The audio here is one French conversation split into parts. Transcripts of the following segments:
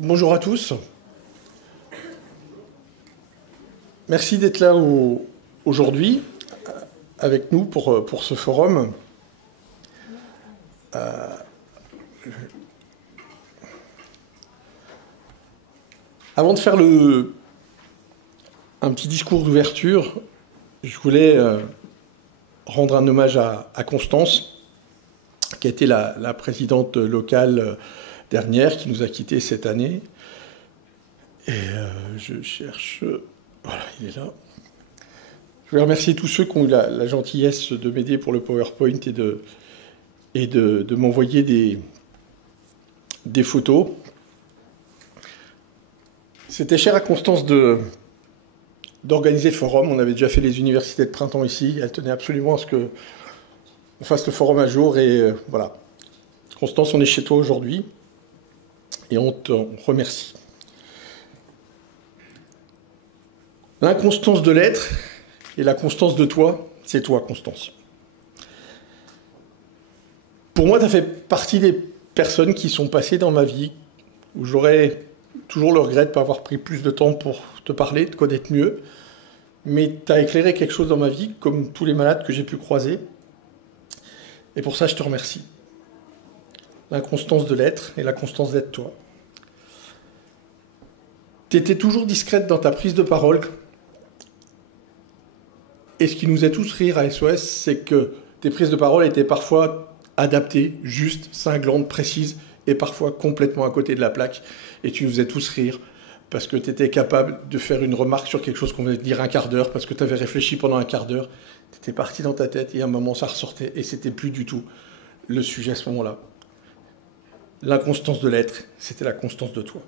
Bonjour à tous. Merci d'être là aujourd'hui avec nous pour ce forum. Avant de faire un petit discours d'ouverture, je voulais rendre un hommage à Constance, qui a été la présidente locale dernière, qui nous a quittés cette année. Et je cherche... Voilà, il est là. Je voulais remercier tous ceux qui ont eu la gentillesse de m'aider pour le PowerPoint et de m'envoyer des photos. C'était cher à Constance d'organiser le forum. On avait déjà fait les universités de printemps ici. Elle tenait absolument à ce qu'on fasse le forum un jour. Et voilà. Constance, on est chez toi aujourd'hui. Et on te remercie. L'inconstance de l'être et la constance de toi, c'est toi, Constance. Pour moi, tu as fait partie des personnes qui sont passées dans ma vie, où j'aurais toujours le regret de ne pas avoir pris plus de temps pour te parler, te connaître mieux. Mais tu as éclairé quelque chose dans ma vie, comme tous les malades que j'ai pu croiser. Et pour ça, je te remercie. L'inconstance de l'être et la constance d'être toi. Tu étais toujours discrète dans ta prise de parole. Et ce qui nous a tous rire à SOS, c'est que tes prises de parole étaient parfois adaptées, justes, cinglantes, précises, et parfois complètement à côté de la plaque. Et tu nous faisais tous rire, parce que tu étais capable de faire une remarque sur quelque chose qu'on venait de dire un quart d'heure, parce que tu avais réfléchi pendant un quart d'heure, tu étais parti dans ta tête, et à un moment ça ressortait, et c'était plus du tout le sujet à ce moment-là. L'inconstance de l'être, c'était la constance de toi.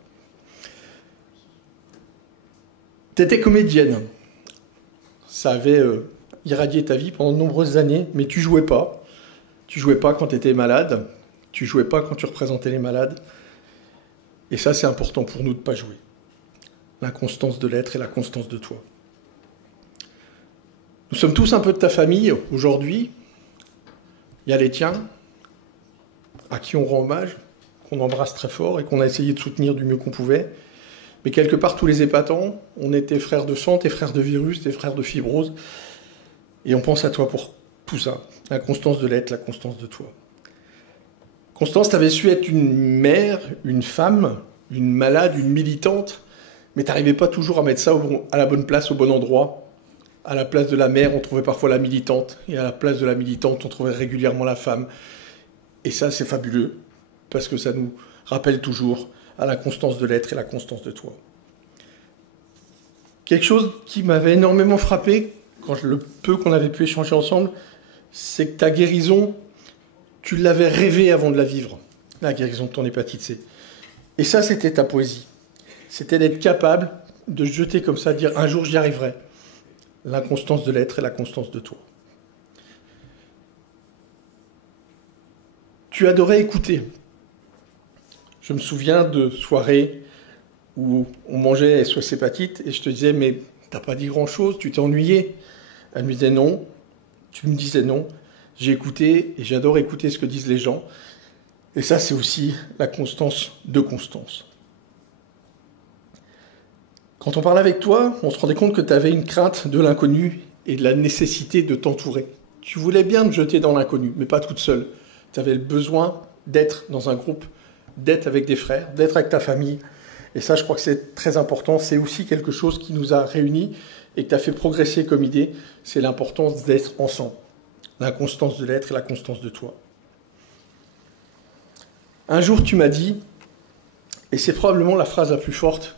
Tu étais comédienne. Ça avait irradié ta vie pendant de nombreuses années, mais tu jouais pas. Tu jouais pas quand tu étais malade. Tu jouais pas quand tu représentais les malades. Et ça, c'est important pour nous de ne pas jouer. L'inconstance de l'être et la constance de toi. Nous sommes tous un peu de ta famille aujourd'hui. Il y a les tiens, à qui on rend hommage, qu'on embrasse très fort et qu'on a essayé de soutenir du mieux qu'on pouvait. Mais quelque part, tous les épatants, on est tes frères de sang, tes frères de virus, tes frères de fibrose. Et on pense à toi pour tout ça. La constance de l'être, la constance de toi. Constance, tu avais su être une mère, une femme, une malade, une militante, mais tu n'arrivais pas toujours à mettre ça à la bonne place, au bon endroit. À la place de la mère, on trouvait parfois la militante. Et à la place de la militante, on trouvait régulièrement la femme. Et ça, c'est fabuleux, parce que ça nous rappelle toujours à la constance de l'être et la constance de toi. Quelque chose qui m'avait énormément frappé, quand le peu qu'on avait pu échanger ensemble, c'est que ta guérison, tu l'avais rêvée avant de la vivre, la guérison de ton hépatite C. Et ça, c'était ta poésie. C'était d'être capable de se jeter comme ça, de dire « un jour, j'y arriverai ». L'inconstance de l'être et la constance de toi. Tu adorais écouter. Je me souviens de soirées où on mangeait SOS hépatite et je te disais « mais t'as pas dit grand-chose, tu t'es ennuyé ». Elle me disait « non ». Tu me disais « non ». J'ai écouté et j'adore écouter ce que disent les gens. Et ça, c'est aussi la constance de Constance. Quand on parlait avec toi, on se rendait compte que tu avais une crainte de l'inconnu et de la nécessité de t'entourer. Tu voulais bien te jeter dans l'inconnu, mais pas toute seule. Tu avais le besoin d'être dans un groupe, d'être avec des frères, d'être avec ta famille. Et ça, je crois que c'est très important. C'est aussi quelque chose qui nous a réunis et que tu as fait progresser comme idée. C'est l'importance d'être ensemble. L'inconstance de l'être et la constance de toi. Un jour, tu m'as dit, et c'est probablement la phrase la plus forte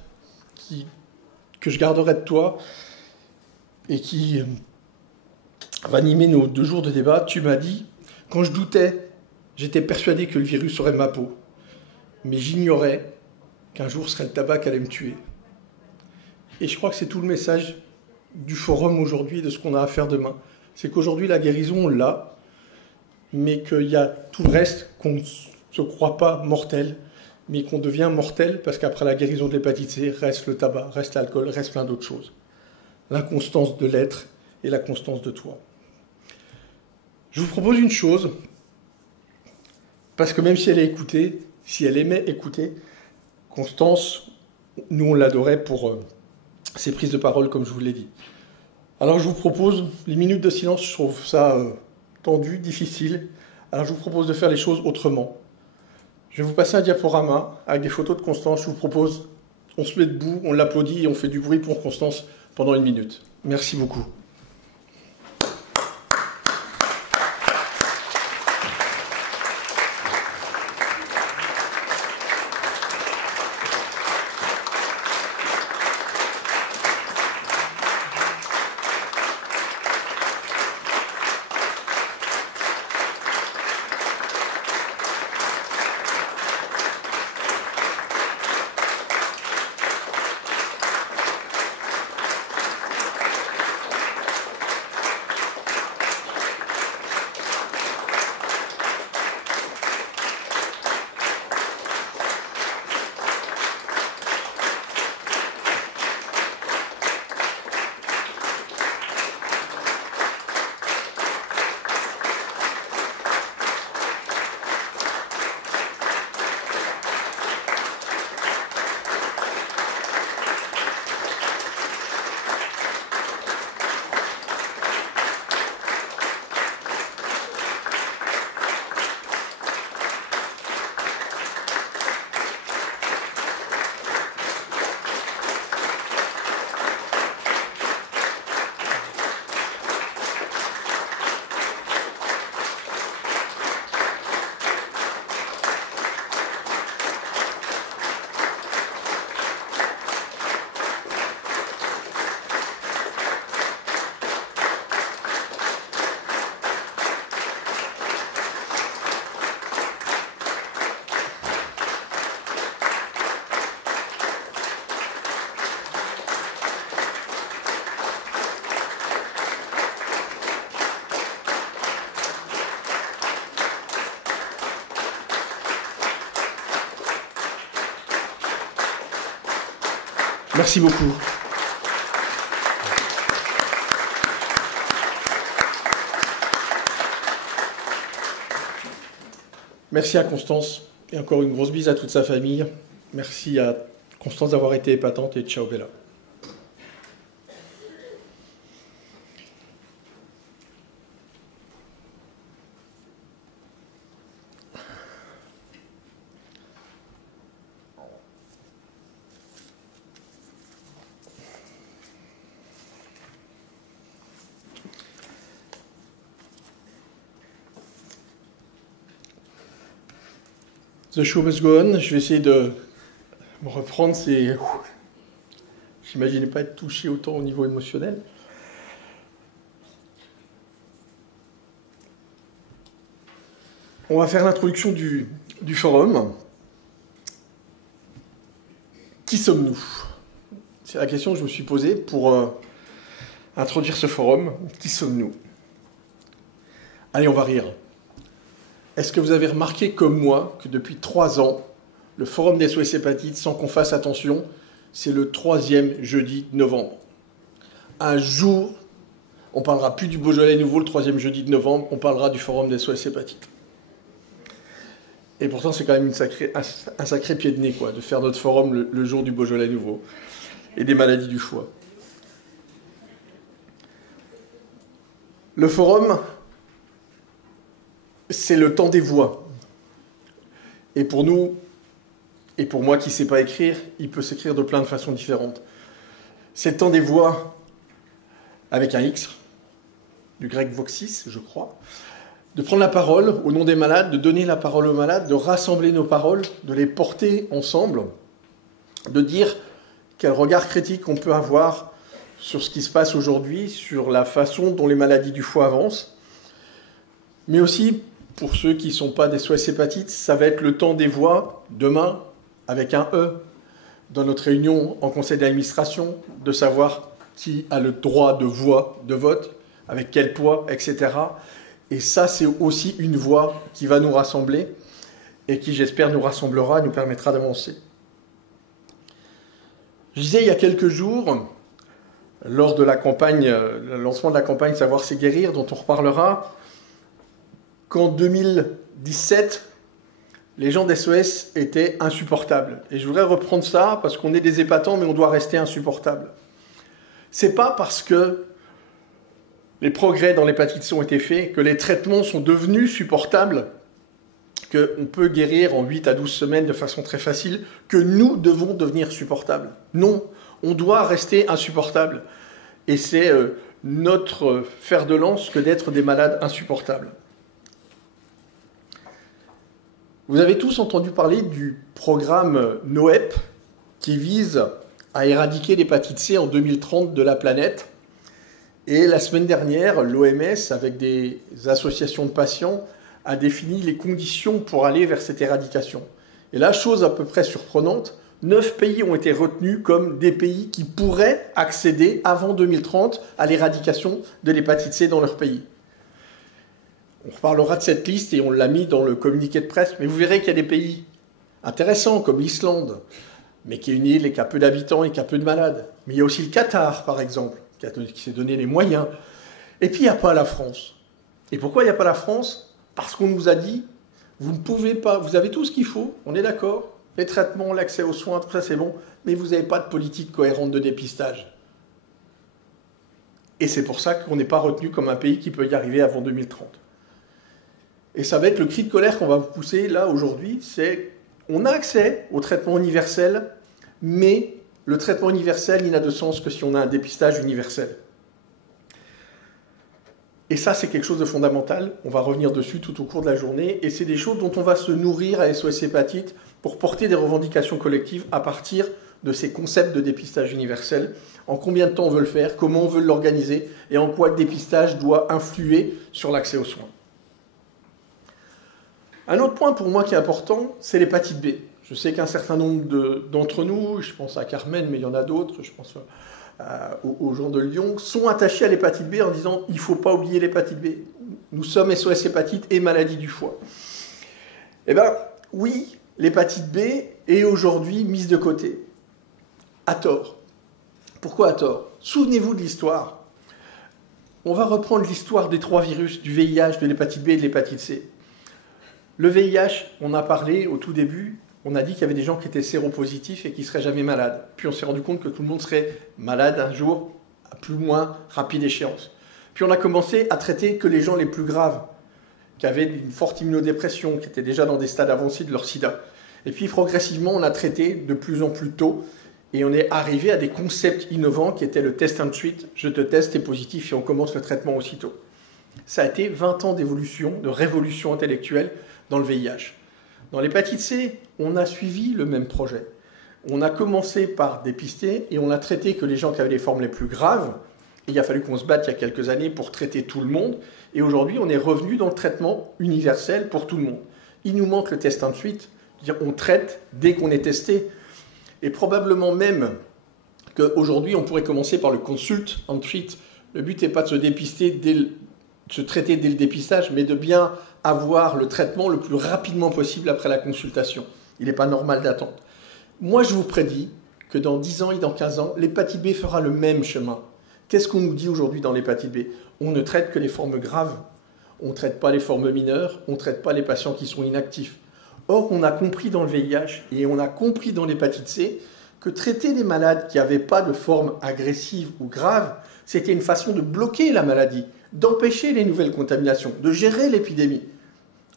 que je garderai de toi et qui va animer nos 2 jours de débat, tu m'as dit, quand je doutais, j'étais persuadé que le virus serait ma peau, mais j'ignorais qu'un jour ce serait le tabac qui allait me tuer. Et je crois que c'est tout le message du forum aujourd'hui, de ce qu'on a à faire demain. C'est qu'aujourd'hui, la guérison, on l'a, mais qu'il y a tout le reste qu'on ne se croit pas mortel, mais qu'on devient mortel parce qu'après la guérison de l'hépatite C, reste le tabac, reste l'alcool, reste plein d'autres choses. L'inconstance de l'être et la constance de toi. Je vous propose une chose, parce que même si elle est écoutée, si elle aimait écouter, Constance, nous on l'adorait pour ses prises de parole, comme je vous l'ai dit. Alors je vous propose, les minutes de silence, je trouve ça tendu, difficile. Alors je vous propose de faire les choses autrement. Je vais vous passer un diaporama avec des photos de Constance. Je vous propose, on se met debout, on l'applaudit et on fait du bruit pour Constance pendant 1 minute. Merci beaucoup. Merci beaucoup. Merci à Constance et encore une grosse bise à toute sa famille. Merci à Constance d'avoir été épatante et ciao Bella. The show must go on. Je vais essayer de me reprendre. J'imaginais pas être touché autant au niveau émotionnel. On va faire l'introduction du forum. Qui sommes-nous? C'est la question que je me suis posée pour introduire ce forum. Qui sommes-nous? Allez, on va rire. Est-ce que vous avez remarqué comme moi que depuis 3 ans, le forum des SOS Hépatite, sans qu'on fasse attention, c'est le 3e jeudi de novembre. Un jour, on parlera plus du Beaujolais nouveau le 3e jeudi de novembre, on parlera du forum des SOS Hépatite. Et pourtant, c'est quand même un sacré pied de nez, quoi, de faire notre forum le jour du Beaujolais nouveau et des maladies du foie. Le forum, c'est le temps des voix. Et pour nous, et pour moi qui ne sais pas écrire, il peut s'écrire de plein de façons différentes. C'est le temps des voix avec un X, du grec voxis, je crois, de prendre la parole au nom des malades, de donner la parole aux malades, de rassembler nos paroles, de les porter ensemble, de dire quel regard critique on peut avoir sur ce qui se passe aujourd'hui, sur la façon dont les maladies du foie avancent, mais aussi pour ceux qui ne sont pas des SOS Hépatite, ça va être le temps des voix, demain, avec un E, dans notre réunion en conseil d'administration, de savoir qui a le droit de voix, de vote, avec quel poids, etc. Et ça, c'est aussi une voix qui va nous rassembler et qui, j'espère, nous rassemblera et nous permettra d'avancer. Je disais il y a quelques jours, lors de la campagne, le lancement de la campagne Savoir c'est guérir, dont on reparlera, qu'en 2017, les gens d'SOS étaient insupportables. Et je voudrais reprendre ça parce qu'on est des épatants, mais on doit rester insupportable. C'est pas parce que les progrès dans l'hépatite C ont été faits, que les traitements sont devenus supportables, qu'on peut guérir en 8 à 12 semaines de façon très facile, que nous devons devenir supportables. Non, on doit rester insupportable. Et c'est notre fer de lance que d'être des malades insupportables. Vous avez tous entendu parler du programme NOEP qui vise à éradiquer l'hépatite C en 2030 de la planète. Et la semaine dernière, l'OMS, avec des associations de patients, a défini les conditions pour aller vers cette éradication. Et là, chose à peu près surprenante, 9 pays ont été retenus comme des pays qui pourraient accéder avant 2030 à l'éradication de l'hépatite C dans leur pays. On reparlera de cette liste et on l'a mis dans le communiqué de presse, mais vous verrez qu'il y a des pays intéressants comme l'Islande, mais qui est une île et qui a peu d'habitants et qui a peu de malades. Mais il y a aussi le Qatar, par exemple, qui s'est donné les moyens. Et puis il n'y a pas la France. Et pourquoi il n'y a pas la France? Parce qu'on nous a dit, vous ne pouvez pas, vous avez tout ce qu'il faut, on est d'accord, les traitements, l'accès aux soins, tout ça c'est bon, mais vous n'avez pas de politique cohérente de dépistage. Et c'est pour ça qu'on n'est pas retenu comme un pays qui peut y arriver avant 2030. Et ça va être le cri de colère qu'on va vous pousser là aujourd'hui, c'est on a accès au traitement universel, mais le traitement universel, il n'a de sens que si on a un dépistage universel. Et ça, c'est quelque chose de fondamental. On va revenir dessus tout au cours de la journée. Et c'est des choses dont on va se nourrir à SOS Hépatite pour porter des revendications collectives à partir de ces concepts de dépistage universel. En combien de temps on veut le faire, comment on veut l'organiser et en quoi le dépistage doit influer sur l'accès aux soins. Un autre point pour moi qui est important, c'est l'hépatite B. Je sais qu'un certain nombre d'entre nous, je pense à Carmen, mais il y en a d'autres, je pense aux gens de Lyon, sont attachés à l'hépatite B en disant « il ne faut pas oublier l'hépatite B. Nous sommes SOS Hépatite et maladie du foie. » Eh bien, oui, l'hépatite B est aujourd'hui mise de côté. À tort. Pourquoi à tort? Souvenez-vous de l'histoire. On va reprendre l'histoire des 3 virus, du VIH, de l'hépatite B et de l'hépatite C. Le VIH, on a parlé au tout début, on a dit qu'il y avait des gens qui étaient séropositifs et qui ne seraient jamais malades. Puis on s'est rendu compte que tout le monde serait malade un jour, à plus ou moins rapide échéance. Puis on a commencé à traiter que les gens les plus graves, qui avaient une forte immunodépression, qui étaient déjà dans des stades avancés de leur sida. Et puis progressivement, on a traité de plus en plus tôt et on est arrivé à des concepts innovants qui étaient le test and treat, je te teste, t'es positif et on commence le traitement aussitôt. Ça a été 20 ans d'évolution, de révolution intellectuelle dans le VIH. Dans l'hépatite C, on a suivi le même projet. On a commencé par dépister et on a traité que les gens qui avaient les formes les plus graves. Il a fallu qu'on se batte il y a quelques années pour traiter tout le monde. Et aujourd'hui, on est revenu dans le traitement universel pour tout le monde. Il nous manque le test and treat, c'est-à-dire on traite dès qu'on est testé. Et probablement même qu'aujourd'hui, on pourrait commencer par le consult and treat. Le but n'est pas de se dépister de se traiter dès le dépistage, mais de bien avoir le traitement le plus rapidement possible après la consultation. Il n'est pas normal d'attendre. Moi, je vous prédis que dans 10 ans et dans 15 ans, l'hépatite B fera le même chemin. Qu'est-ce qu'on nous dit aujourd'hui dans l'hépatite B? On ne traite que les formes graves. On ne traite pas les formes mineures, on ne traite pas les patients qui sont inactifs. Or, on a compris dans le VIH et on a compris dans l'hépatite C que traiter des malades qui n'avaient pas de forme agressive ou grave, c'était une façon de bloquer la maladie, d'empêcher les nouvelles contaminations, de gérer l'épidémie.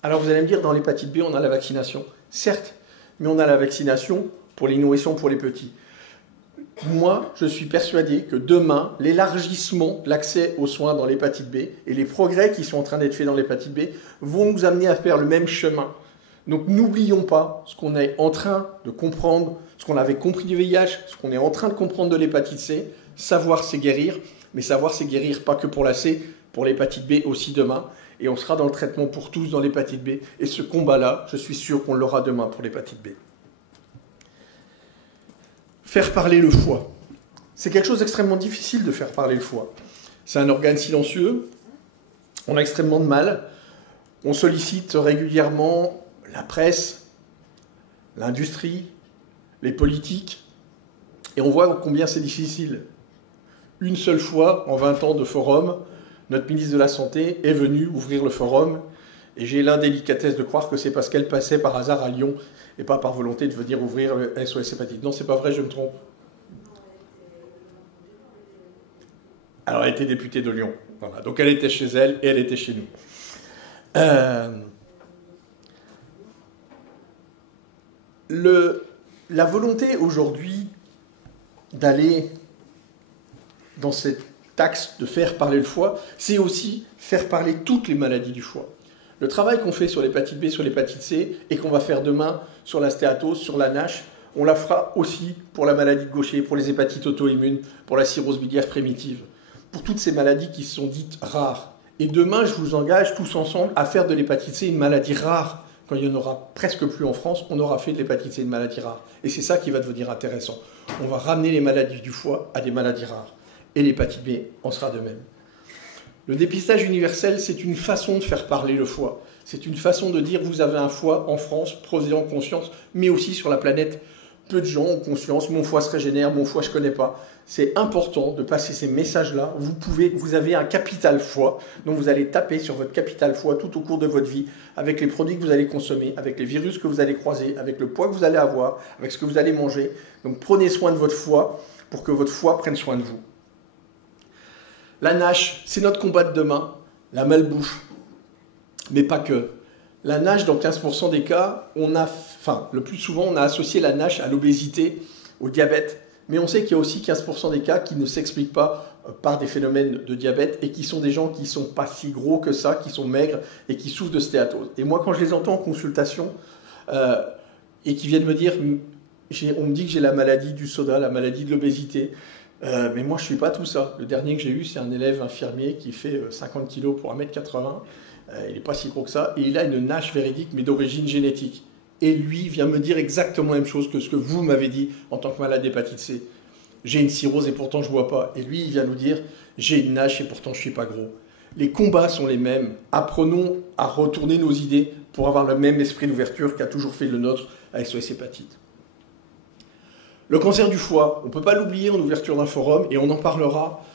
Alors vous allez me dire, dans l'hépatite B, on a la vaccination. Certes, mais on a la vaccination pour les nourrissons, pour les petits. Moi, je suis persuadé que demain, l'élargissement de l'accès aux soins dans l'hépatite B et les progrès qui sont en train d'être faits dans l'hépatite B vont nous amener à faire le même chemin. Donc n'oublions pas ce qu'on est en train de comprendre, ce qu'on avait compris du VIH, ce qu'on est en train de comprendre de l'hépatite C. Savoir c'est guérir, mais savoir c'est guérir pas que pour la C, pour l'hépatite B aussi demain. Et on sera dans le traitement pour tous dans l'hépatite B. Et ce combat-là, je suis sûr qu'on l'aura demain pour l'hépatite B. Faire parler le foie. C'est quelque chose d'extrêmement difficile de faire parler le foie. C'est un organe silencieux. On a extrêmement de mal. On sollicite régulièrement la presse, l'industrie, les politiques. Et on voit combien c'est difficile. Une seule fois, en 20 ans de forum, notre ministre de la Santé est venu ouvrir le forum Et j'ai l'indélicatesse de croire que c'est parce qu'elle passait par hasard à Lyon et pas par volonté de venir ouvrir le SOS Hépatite. Non, c'est pas vrai, je me trompe. Alors, elle était députée de Lyon. Voilà. Donc, elle était chez elle et elle était chez nous. La volonté aujourd'hui d'aller dans cet axe de faire parler le foie, c'est aussi faire parler toutes les maladies du foie. Le travail qu'on fait sur l'hépatite B, sur l'hépatite C, et qu'on va faire demain sur la stéatose, sur la NASH, on la fera aussi pour la maladie de Gaucher, pour les hépatites auto-immunes, pour la cirrhose biliaire primitive, pour toutes ces maladies qui sont dites rares. Et demain, je vous engage tous ensemble à faire de l'hépatite C une maladie rare. Quand il n'y en aura presque plus en France, on aura fait de l'hépatite C une maladie rare. Et c'est ça qui va devenir intéressant. On va ramener les maladies du foie à des maladies rares. Et l'hépatite B en sera de même. Le dépistage universel, c'est une façon de faire parler le foie. C'est une façon de dire vous avez un foie en France, prenez-en conscience, mais aussi sur la planète. Peu de gens ont conscience, mon foie se régénère, mon foie je ne connais pas. C'est important de passer ces messages-là. Vous avez un capital foie, donc vous allez taper sur votre capital foie tout au cours de votre vie, avec les produits que vous allez consommer, avec les virus que vous allez croiser, avec le poids que vous allez avoir, avec ce que vous allez manger. Donc prenez soin de votre foie pour que votre foie prenne soin de vous. La NASH, c'est notre combat de demain, la malbouffe, mais pas que. La NASH, dans 15% des cas, le plus souvent, on a associé la NASH à l'obésité, au diabète, mais on sait qu'il y a aussi 15% des cas qui ne s'expliquent pas par des phénomènes de diabète et qui sont des gens qui ne sont pas si gros que ça, qui sont maigres et qui souffrent de stéatose. Et moi, quand je les entends en consultation et qui viennent me dire, on me dit que j'ai la maladie du soda, la maladie de l'obésité, mais moi, je ne suis pas tout ça. Le dernier que j'ai eu, c'est un élève infirmier qui fait 50 kg pour 1m80. Il n'est pas si gros que ça. Et il a une NASH véridique, mais d'origine génétique. Et lui vient me dire exactement la même chose que ce que vous m'avez dit en tant que malade d'hépatite C. J'ai une cirrhose et pourtant je ne vois pas. Et lui, il vient nous dire, j'ai une NASH et pourtant je ne suis pas gros. Les combats sont les mêmes. Apprenons à retourner nos idées pour avoir le même esprit d'ouverture qu'a toujours fait le nôtre à SOS Hépatite. Le cancer du foie, on ne peut pas l'oublier en ouverture d'un forum et on en parlera.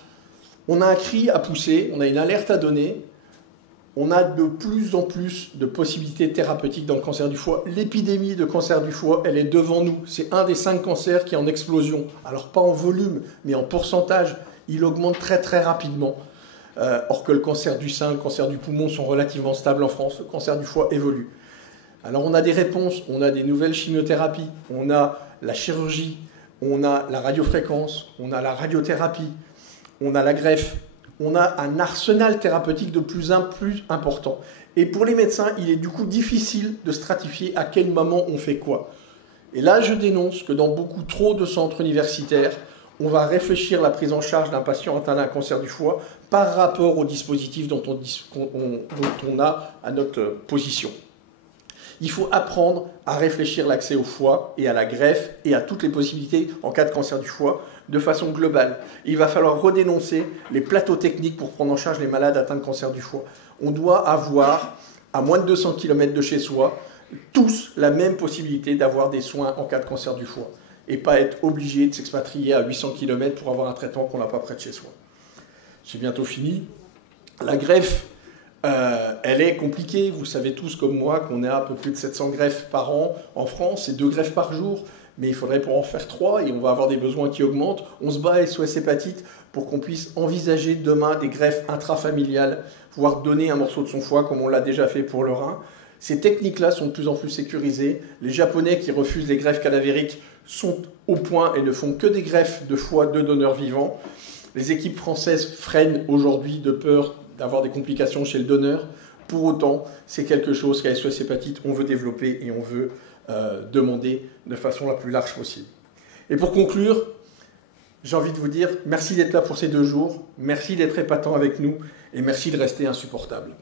On a un cri à pousser, on a une alerte à donner. On a de plus en plus de possibilités thérapeutiques dans le cancer du foie. L'épidémie de cancer du foie, elle est devant nous. C'est un des 5 cancers qui est en explosion. Alors pas en volume, mais en pourcentage. Il augmente très très rapidement. Or que le cancer du sein, le cancer du poumon sont relativement stables en France. Le cancer du foie évolue. Alors on a des réponses, on a des nouvelles chimiothérapies, on a la chirurgie, on a la radiofréquence, on a la radiothérapie, on a la greffe. On a un arsenal thérapeutique de plus en plus important. Et pour les médecins, il est du coup difficile de stratifier à quel moment on fait quoi. Et là, je dénonce que dans beaucoup trop de centres universitaires, on va réfléchir la prise en charge d'un patient atteint d'un cancer du foie par rapport au dispositif dont on a à notre position. Il faut apprendre à réfléchir l'accès au foie et à la greffe et à toutes les possibilités en cas de cancer du foie de façon globale. Il va falloir redénoncer les plateaux techniques pour prendre en charge les malades atteints de cancer du foie. On doit avoir, à moins de 200 km de chez soi, tous la même possibilité d'avoir des soins en cas de cancer du foie et pas être obligé de s'expatrier à 800 km pour avoir un traitement qu'on n'a pas près de chez soi. J'ai bientôt fini. La greffe, elle est compliquée. Vous savez tous comme moi qu'on est à peu plus de 700 greffes par an en France et 2 greffes par jour. Mais il faudrait pour en faire 3 et on va avoir des besoins qui augmentent. On se bat à SOS Hépatite pour qu'on puisse envisager demain des greffes intrafamiliales, voire donner un morceau de son foie comme on l'a déjà fait pour le rein. Ces techniques-là sont de plus en plus sécurisées. Les Japonais qui refusent les greffes cadavériques sont au point et ne font que des greffes de foie de donneurs vivants. Les équipes françaises freinent aujourd'hui de peur d'avoir des complications chez le donneur. Pour autant, c'est quelque chose qu'à SOS Hépatite, on veut développer et on veut demander de façon la plus large possible. Et pour conclure, j'ai envie de vous dire merci d'être là pour ces 2 jours, merci d'être épatant avec nous et merci de rester insupportable.